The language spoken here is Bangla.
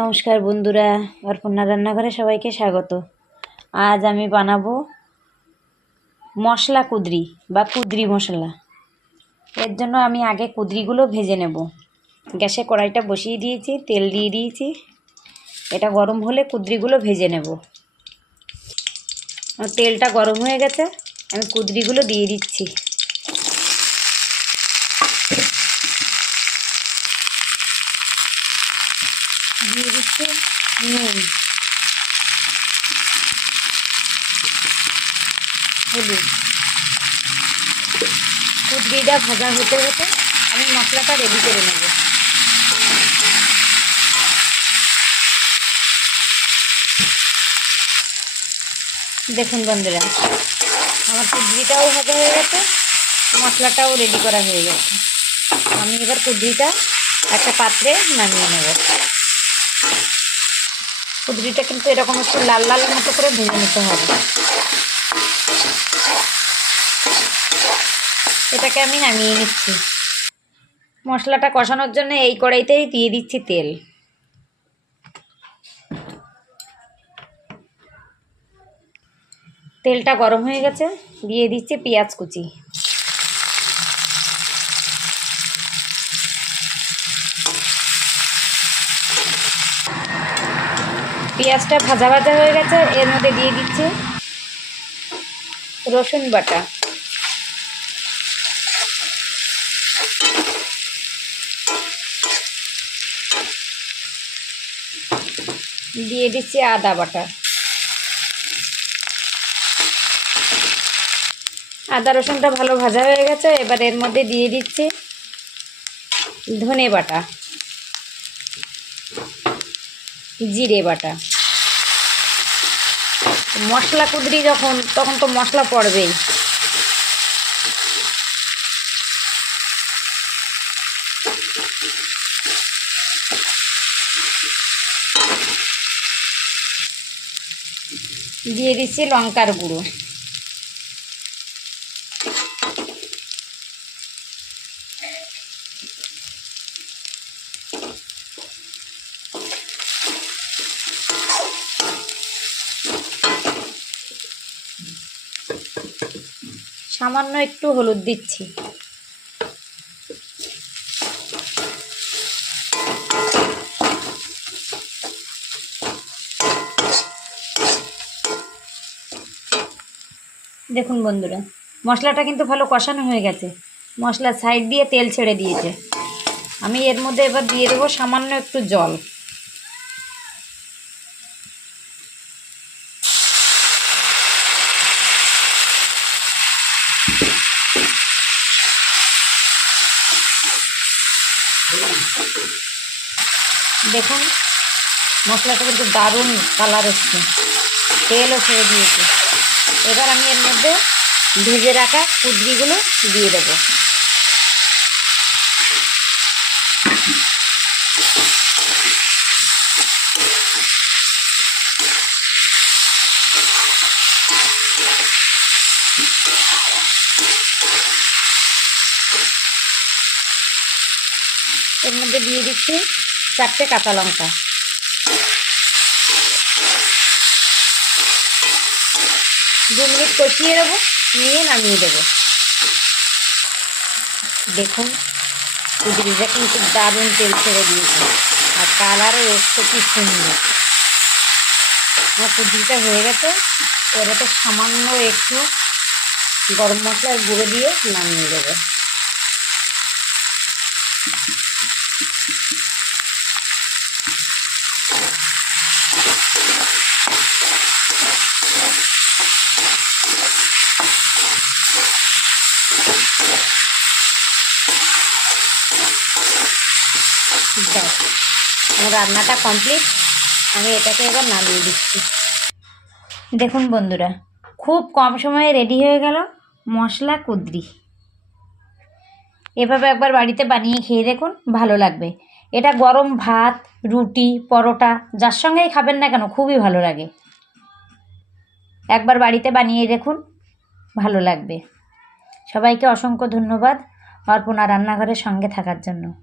নমস্কার বন্ধুরা, অর্পণা রান্নাঘরে সবাইকে স্বাগত। আজ আমি বানাবো মশলা কুদরি বা কুদরি মশলা। এর জন্য আমি আগে কুদরিগুলো ভেজে নেব। গ্যাসে কড়াইটা বসিয়ে দিয়েছি, তেল দিয়ে দিয়েছি। এটা গরম হলে কুদরিগুলো ভেজে নেব। তেলটা গরম হয়ে গেছে, আমি কুদরিগুলো দিয়ে দিচ্ছি। হলুদ কুদরিটা ভাজা হতে হতে আমি মশলাটা রেডি করে নেব। দেখুন বন্ধুরা, আমার কুদরিটাও ভাজা হয়ে গেছে, মশলাটাও রেডি করা হয়ে গেছে। আমি এবার কুদরিটা একটা পাত্রে নামিয়ে নেব। কুদরিটা কিন্তু এরকম একটু লাল লাল মতো করে ভেজে নিতে হবে। এটাকে আমি নামিয়ে নিচ্ছি। মশলাটা কষানোর জন্য এই কড়াইতেই দিয়ে দিচ্ছি তেল। তেলটা গরম হয়ে গেছে, দিয়ে দিচ্ছি পেঁয়াজ কুচি। পেঁয়াজটা ভাজা ভাজা হয়ে গেছে, এর মধ্যে দিয়ে দিচ্ছি রসুন বাটা। দিয়ে দিচ্ছি আদা বাটা। আদা রসুনটা ভালো ভাজা হয়ে গেছে, এবার এর মধ্যে দিয়ে দিচ্ছি ধনে বাটা। জিরে বাটা। মশলা কুদরি যখন তখন তো মশলা পড়বেই। দিয়ে দিচ্ছি লঙ্কার গুঁড়ো। সামান্য একটু হলুদ দিচ্ছি। দেখুন বন্ধুরা, মশলাটা কিন্তু ভালো কষানো হয়ে গেছে। মশলার সাইড দিয়ে তেল ছেড়ে দিয়েছে। আমি এর মধ্যে এবার দিয়ে দেবো সামান্য একটু জল। দেখুন মশলাটা কিন্তু দারুণ কালার এসছে। তেলও ছেড়ে দিয়েছে। এবার আমি এর মধ্যে ভেজে রাখা কুদরিগুলো দিয়ে দেবো। এর মধ্যে দিয়ে দিচ্ছি চারটে কাঁচা লঙ্কা। দু মিনিট কষিয়ে দেবো নিয়ে নামিয়ে দেবো। দেখুন, কুদরিটা কিন্তু দারুণ তেল ছেড়ে দিয়েছে, আর কালারও এসছে কি সুন্দর। আমার কুদরিটা হয়ে গেছে, এবারে সামান্য একটু গরম মশলার গুঁড়ো দিয়ে নামিয়ে দেবো। রান্নাটা কমপ্লিট আমি এটাকে এবার নামিয়ে দিচ্ছি। দেখুন বন্ধুরা, খুব কম সময়ে রেডি হয়ে গেল মশলা কুদরি। এভাবে একবার বাড়িতে বানিয়ে খেয়ে দেখুন, ভালো লাগবে। এটা গরম ভাত, রুটি, পরোটা, যার সঙ্গেই খাবেন না কেন, খুবই ভালো লাগে। একবার বাড়িতে বানিয়ে দেখুন, ভালো লাগবে। সবাইকে অসংখ্য ধন্যবাদ অর্পণা রান্নাঘরের সঙ্গে থাকার জন্য।